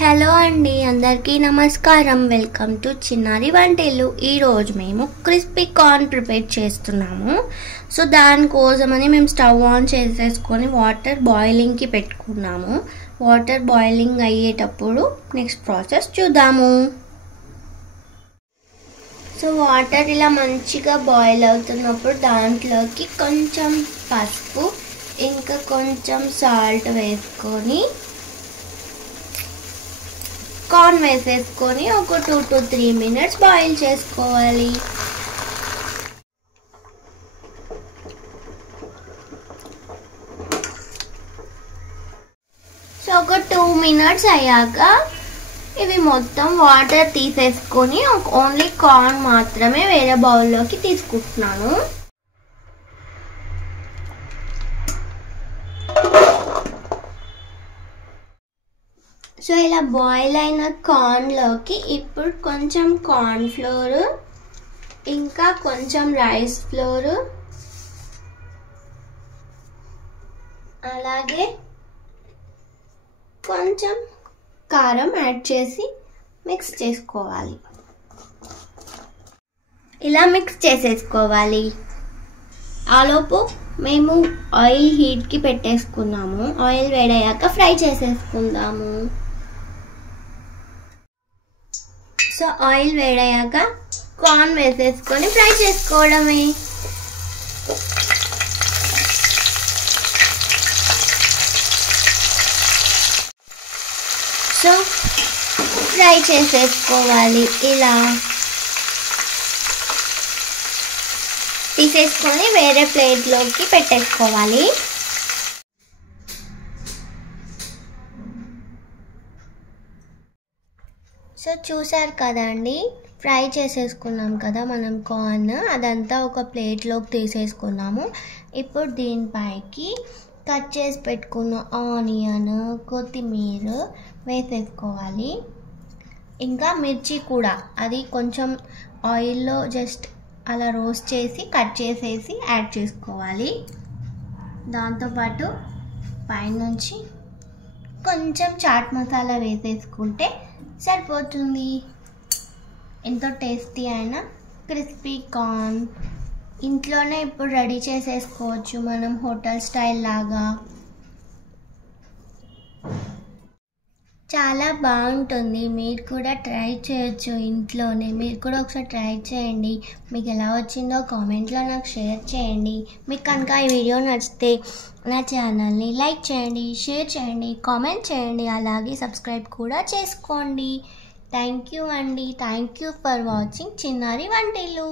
Hello అండి, అందరికీ నమస్కారం. వెల్కమ్ టు చిన్నారి వంటలు. ఈరోజు మేము క్రిస్పీ కార్న్ ప్రిపేర్ చేస్తున్నాము. సో దానికోసమని మేము స్టవ్ ఆన్ చేసేసుకొని వాటర్ బాయిలింగ్కి పెట్టుకున్నాము. వాటర్ బాయిలింగ్ అయ్యేటప్పుడు నెక్స్ట్ ప్రాసెస్ చూద్దాము. సో వాటర్ ఇలా మంచిగా బాయిల్ అవుతున్నప్పుడు దాంట్లోకి కొంచెం పసుపు ఇంకా కొంచెం సాల్ట్ వేసుకొని కార్న్ వేసేసుకొని ఒక 2 to 3 minutes బాయిల్ చేసుకోవాలి. సో ఒక 2 minutes అయ్యాక ఇవి మొత్తం వాటర్ తీసేసుకొని ఓన్లీ కార్న్ మాత్రమే వేరే బౌల్లోకి తీసుకుంటున్నాను. సో ఇలా బాయిల్ అయిన కార్న్లోకి ఇప్పుడు కొంచెం కార్న్ ఫ్లోర్ ఇంకా కొంచెం రైస్ ఫ్లోర్ అలాగే కొంచెం కారం యాడ్ చేసి మిక్స్ చేసుకోవాలి. ఇలా మిక్స్ చేసేసుకోవాలి. ఆలోపు మేము ఆయిల్ హీట్కి పెట్టేసుకున్నాము. ఆయిల్ వేడయ్యాక ఫ్రై చేసేసుకుందాము. సో ఆయిల్ వేడయ్యాక కార్న్ వేసేసుకొని ఫ్రై చేసుకోవడమే. సో ఫ్రై చేసేసుకోవాలి. ఇలా తీసేసుకొని వేరే ప్లేట్లోకి పెట్టేసుకోవాలి. సో చూసారు కదండి, ఫ్రై చేసేసుకున్నాం కదా మనం కార్న్, అదంతా ఒక ప్లేట్లోకి తీసేసుకున్నాము. ఇప్పుడు దీనిపైకి కట్ చేసి పెట్టుకున్న ఆనియన్, కొత్తిమీర వేసేసుకోవాలి. ఇంకా మిర్చి కూడా, అది కొంచెం ఆయిల్లో జస్ట్ అలా రోస్ట్ చేసి కట్ చేసేసి యాడ్ చేసుకోవాలి. దాంతోపాటు పైనుంచి కొంచెం చాట్ మసాలా వేసేసుకుంటే సరిపోతుంది. ఎంతో టేస్టీ అయిన క్రిస్పీ కార్న్ ఇంట్లోనే ఇప్పుడు రెడీ చేసేసుకోవచ్చు మనం, హోటల్ స్టైల్ లాగా. చాలా బాగుంటుంది. మీరు కూడా ట్రై చేయొచ్చు ఇంట్లోనే. మీరు కూడా ఒకసారి ట్రై చేయండి. మీకు ఎలా వచ్చిందో కామెంట్లో నాకు షేర్ చేయండి. మీకు కనుక ఈ వీడియో నచ్చితే నా ఛానల్ని లైక్ చేయండి, షేర్ చేయండి, కామెంట్ చేయండి, అలాగే సబ్స్క్రైబ్ కూడా చేసుకోండి. థ్యాంక్ యూ అండి. థ్యాంక్ యూ ఫర్ వాచింగ్ చిన్నారి వంటలు.